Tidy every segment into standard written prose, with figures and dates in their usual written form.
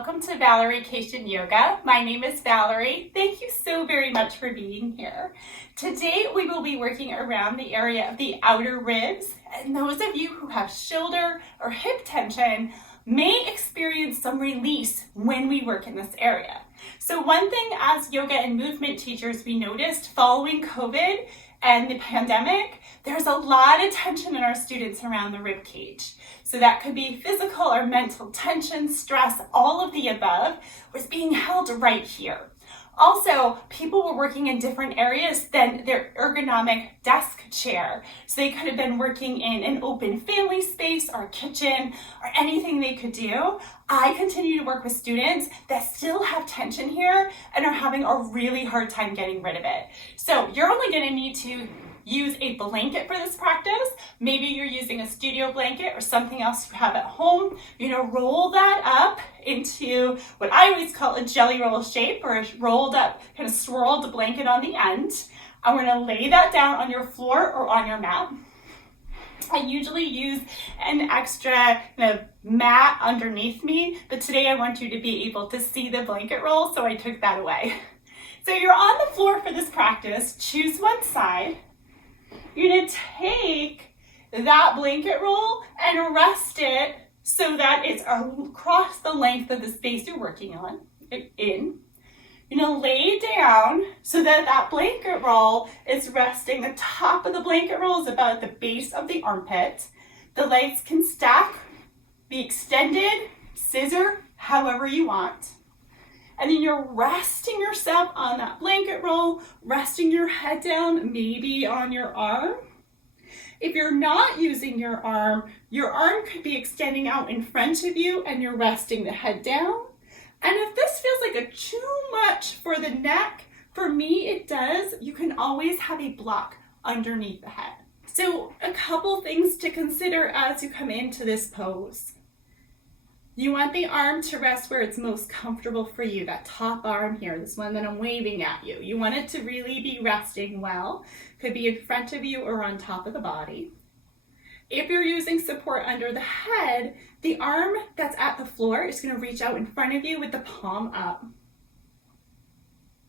welcome to Vacation Yoga. My name is Valerie. Thank you so very much for being here. Today we will be working around the area of the outer ribs, and those of you who have shoulder or hip tension may experience some release when we work in this area. So one thing as yoga and movement teachers we noticed following COVID and the pandemic, there's a lot of tension in our students around the rib cage. So that could be physical or mental tension, stress, all of the above was being held right here. Also, people were working in different areas than their ergonomic desk chair. So they could have been working in an open family space or kitchen or anything they could do. I continue to work with students that still have tension here and are having a really hard time getting rid of it. So you're only going to need to use a blanket for this practice. Maybe you're using a studio blanket or something else you have at home. You're going to roll that up into what I always call a jelly roll shape, or a rolled up kind of swirled blanket on the end. And we're going to lay that down on your floor or on your mat. I usually use an extra mat underneath me, but today I want you to be able to see the blanket roll, so I took that away. So you're on the floor for this practice. Choose one side. You're going to take that blanket roll and rest it so that it's across the length of the space you're working on. You're going to lay down so that that blanket roll is resting. The top of the blanket roll is about the base of the armpit. The legs can stack, be extended, scissor, however you want. And then you're resting yourself on that blanket roll, resting your head down, maybe on your arm. If you're not using your arm could be extending out in front of you and you're resting the head down. And if this feels like too much for the neck, for me it does, you can always have a block underneath the head. So a couple things to consider as you come into this pose. You want the arm to rest where it's most comfortable for you, that top arm here, this one that I'm waving at you. You want it to really be resting well. Could be in front of you or on top of the body. If you're using support under the head, the arm that's at the floor is going to reach out in front of you with the palm up.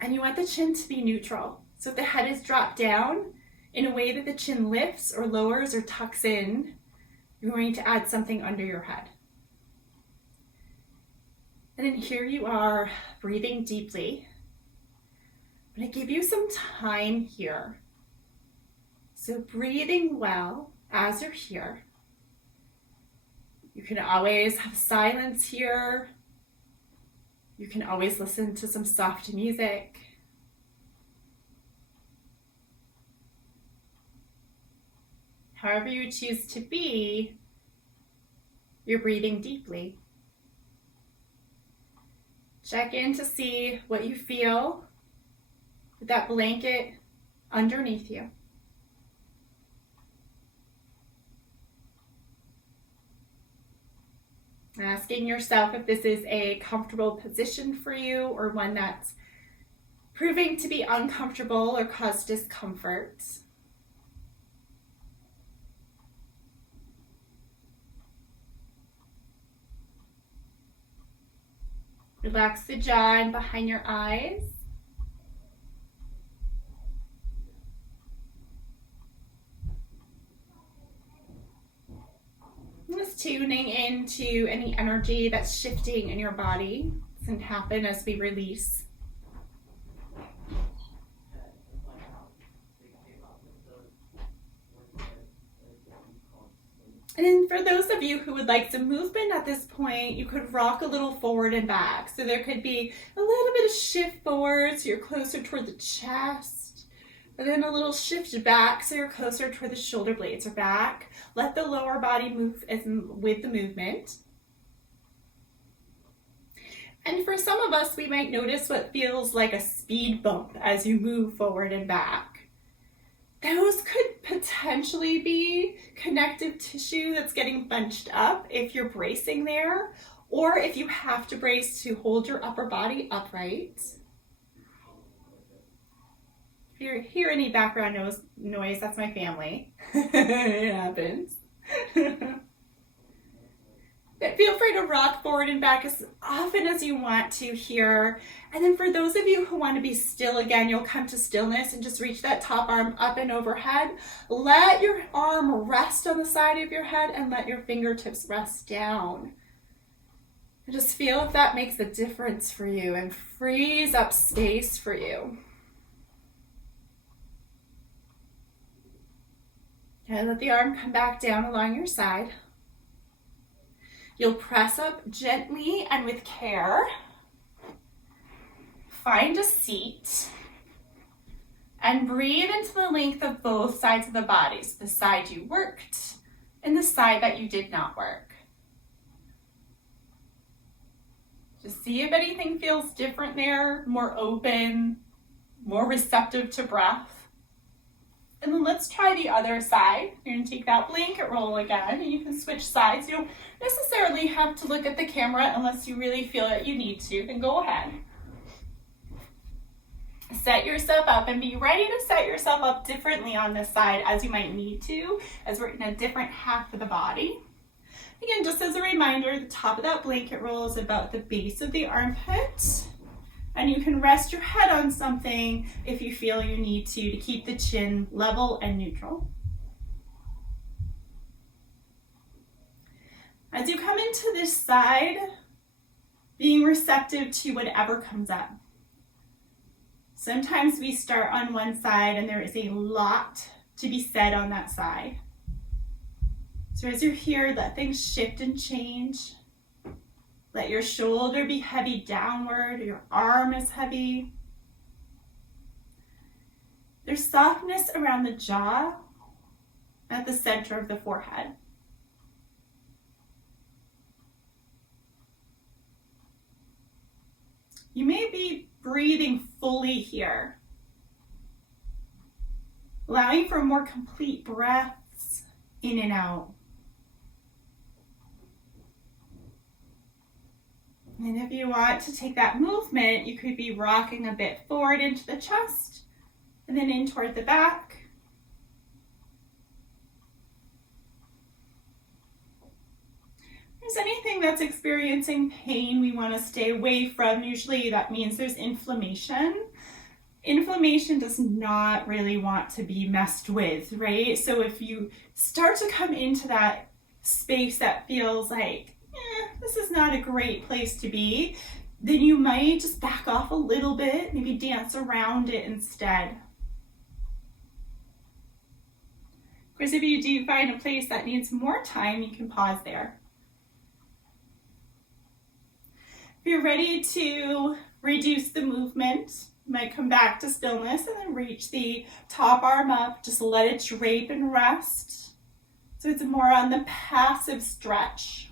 And you want the chin to be neutral. So if the head is dropped down in a way that the chin lifts or lowers or tucks in, you're going to add something under your head. And then here you are, breathing deeply. I'm going to give you some time here. So breathing well as you're here. You can always have silence here. You can always listen to some soft music. However you choose to be, you're breathing deeply. Check in to see what you feel with that blanket underneath you. Asking yourself if this is a comfortable position for you or one that's proving to be uncomfortable or cause discomfort. Relax the jaw and behind your eyes. Just tuning into any energy that's shifting in your body. It doesn't happen as we release. And then for those of you who would like some movement at this point, you could rock a little forward and back. So there could be a little bit of shift forward so you're closer toward the chest. And then a little shift back so you're closer toward the shoulder blades or back. Let the lower body move with the movement. And for some of us, we might notice what feels like a speed bump as you move forward and back. Those could potentially be connective tissue that's getting bunched up if you're bracing there, or if you have to brace to hold your upper body upright. If you hear any background noise, that's my family. It happens. But Feel free to rock forward and back as often as you want to here. And then for those of you who want to be still again, you'll come to stillness and just reach that top arm up and overhead. Let your arm rest on the side of your head and let your fingertips rest down. And just feel if that makes a difference for you and frees up space for you. And let the arm come back down along your side. You'll press up gently and with care. Find a seat and breathe into the length of both sides of the body, so the side you worked and the side that you did not work. Just see if anything feels different there, more open, more receptive to breath. And then let's try the other side. You're going to take that blanket roll again, and you can switch sides. You don't necessarily have to look at the camera unless you really feel that you need to, then go ahead. Set yourself up and be ready to set yourself up differently on this side as you might need to, as we're in a different half of the body. Again, just as a reminder, the top of that blanket roll is about the base of the armpit. And you can rest your head on something if you feel you need to keep the chin level and neutral. As you come into this side, being receptive to whatever comes up. Sometimes we start on one side and there is a lot to be said on that side. So as you're here, let things shift and change. Let your shoulder be heavy downward, your arm is heavy. There's softness around the jaw at the center of the forehead. You may be breathing fully here, allowing for more complete breaths in and out. And if you want to take that movement, you could be rocking a bit forward into the chest and then in toward the back. If there's anything that's experiencing pain we want to stay away from, usually that means there's inflammation. Inflammation does not really want to be messed with, right? So if you start to come into that space that feels like, this is not a great place to be, then you might just back off a little bit, maybe dance around it instead. Of course, if you do find a place that needs more time, you can pause there. If you're ready to reduce the movement, you might come back to stillness and then reach the top arm up, just let it drape and rest. So it's more on the passive stretch.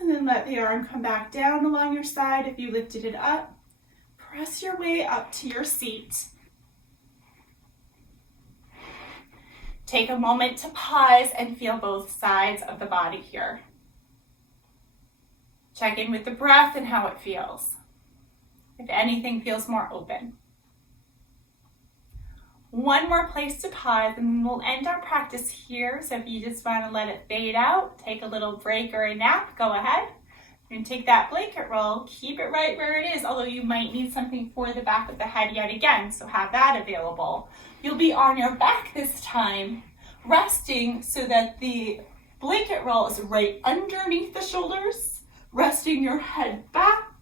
And then let the arm come back down along your side if you lifted it up. Press your way up to your seat. Take a moment to pause and feel both sides of the body here. Check in with the breath and how it feels. If anything feels more open. One more place to pause and then we'll end our practice here. So if you just want to let it fade out, take a little break or a nap, go ahead. You're going to take that blanket roll, keep it right where it is, although you might need something for the back of the head yet again, so have that available. You'll be on your back this time, resting so that the blanket roll is right underneath the shoulders, resting your head back.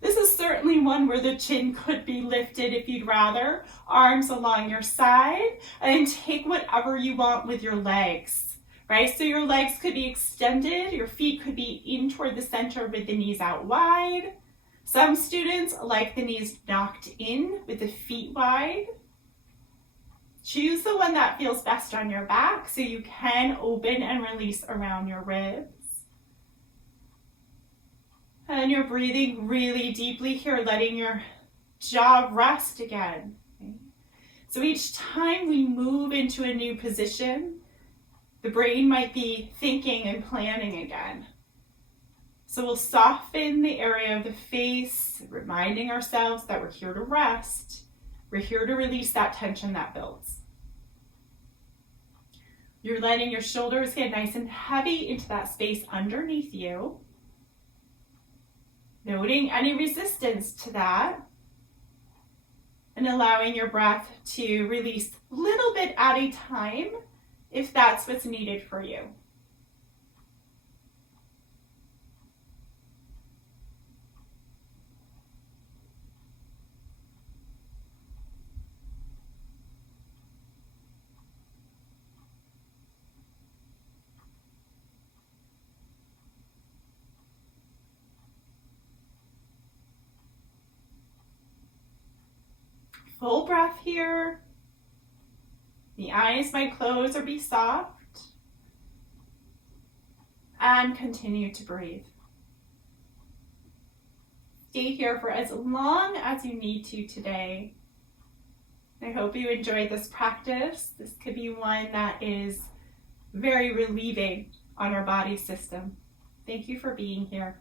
This is certainly one where the chin could be lifted if you'd rather. Arms along your side, and take whatever you want with your legs, right? So your legs could be extended, your feet could be in toward the center with the knees out wide. Some students like the knees knocked in with the feet wide. Choose the one that feels best on your back so you can open and release around your ribs. And you're breathing really deeply here, letting your jaw rest again. Okay? So each time we move into a new position, the brain might be thinking and planning again. So So we'll soften the area of the face, reminding ourselves that we're here to rest. We're here to release that tension that builds. You're letting your shoulders get nice and heavy into that space underneath you. Noting any resistance to that. And allowing your breath to release a little bit at a time if that's what's needed for you. Full breath here. The eyes might close or be soft. And continue to breathe. Stay here for as long as you need to today. I hope you enjoyed this practice. This could be one that is very relieving on our body system. Thank you for being here.